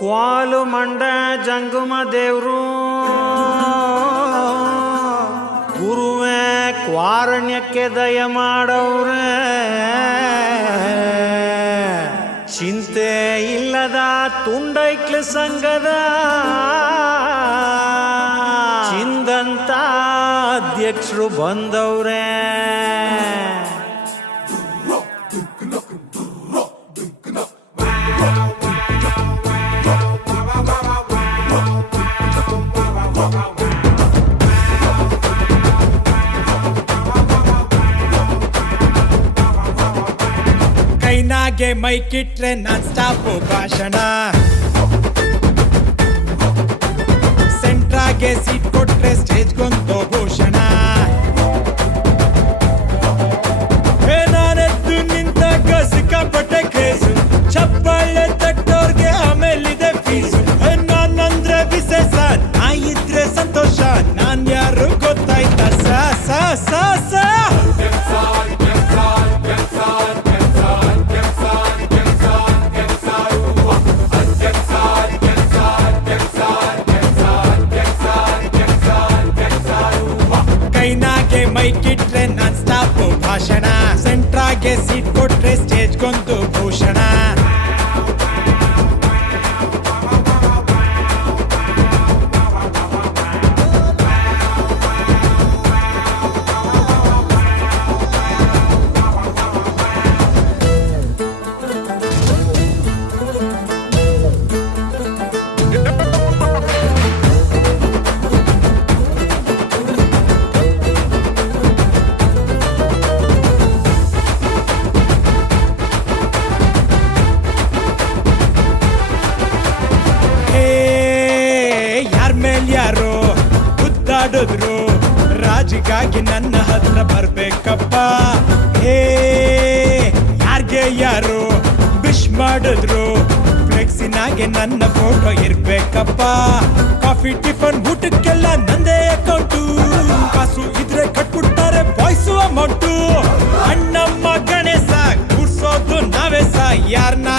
ಕ್ವಾಲು ಮಂಡ ಜಂಗುಮ ದೇವ್ರು ಗುರುವೇ ಕ್ವಾರಣ್ಯಕ್ಕೆ ದಯ ಮಾಡವ್ರೆ. ಚಿಂತೆ ಇಲ್ಲದ ತುಂಡೈಕ್ಲ ಸಂಘದ ಚಿಂದಂತ ಅಧ್ಯಕ್ಷರು ಬಂದವ್ರೆ. ಕೈನಾಗೆ ಮೈಕಿಟ್ರೆ ನಾನ್ ಸ್ಟಾಪು ಭಾಷಣ, ಸೆಂಟ್ರಾಗೆ ಸೀಟ್ ಕೊಟ್ರೆ ಸ್ಟೇಜ್ಗೊಂದು ಭೂಷಣ. ನಾನೆದ್ದು ನಿಂತಾಗ ಸಿಕ್ಕಾಪಟ್ಟೆ ಕ್ರೇಜು, ಚಪ್ಪಾಳೆ ತಟ್ಟೋರ್ಗೆ ಆಮೇಲಿದೆ ಫೀಸು. ನಾನಂದ್ರೆ ವಿಶೇಷ, ನಾ ಇದ್ರೆ ಸಂತೋಷ, ನಾನ್ ಯಾರು ಗೊತ್ತಾಯ್ತಾ ಸ ಸ ಸ ಸ. ಕೈನಾಗೆ ಮೈಕಿಟ್ರೆ ನಾನ್ ಸ್ಟಾಪು ಭಾಷಣ, ಸೆಂಟ್ರಾಗೆ ಸೀಟ್ ಕೊಟ್ರೆ ಸ್ಟೇಜ್ಗೊಂದು ಭೂಷಣ. ಯಾರೋ ಗುದ್ದಾಡಿದ್ರು, ರಾಜಿಗಾಗಿ ನನ್ನ ಹತ್ರ ಬರ್ಬೇಕಪ್ಪ. ಹೇ ಯಾರ್ಗೆ ಯಾರು ವಿಶ್ ಮಾಡಿದ್ರು, ಫ್ಲೆಕ್ಸಿನಾಗೆ ನನ್ನ ಫೋಟೋ ಇರ್ಬೇಕಪ್ಪ. ಕಾಫಿ ಟಿಫನ್ ಊಟಕ್ಕೆಲ್ಲ ನಂದೇ ಅಕೌಂಟು, ಕಾಸು ಇದ್ರೆ ಕಟ್ಬಿಡ್ತಾರೆ ಬಾಯ್ಸು ಅಮೌಂಟು. ಅಣ್ಣಮ್ಮ ಗಣೇಶ ಕೂರ್ಸೋದು ನಾವೇ ಸ, ಯಾರನ್ನ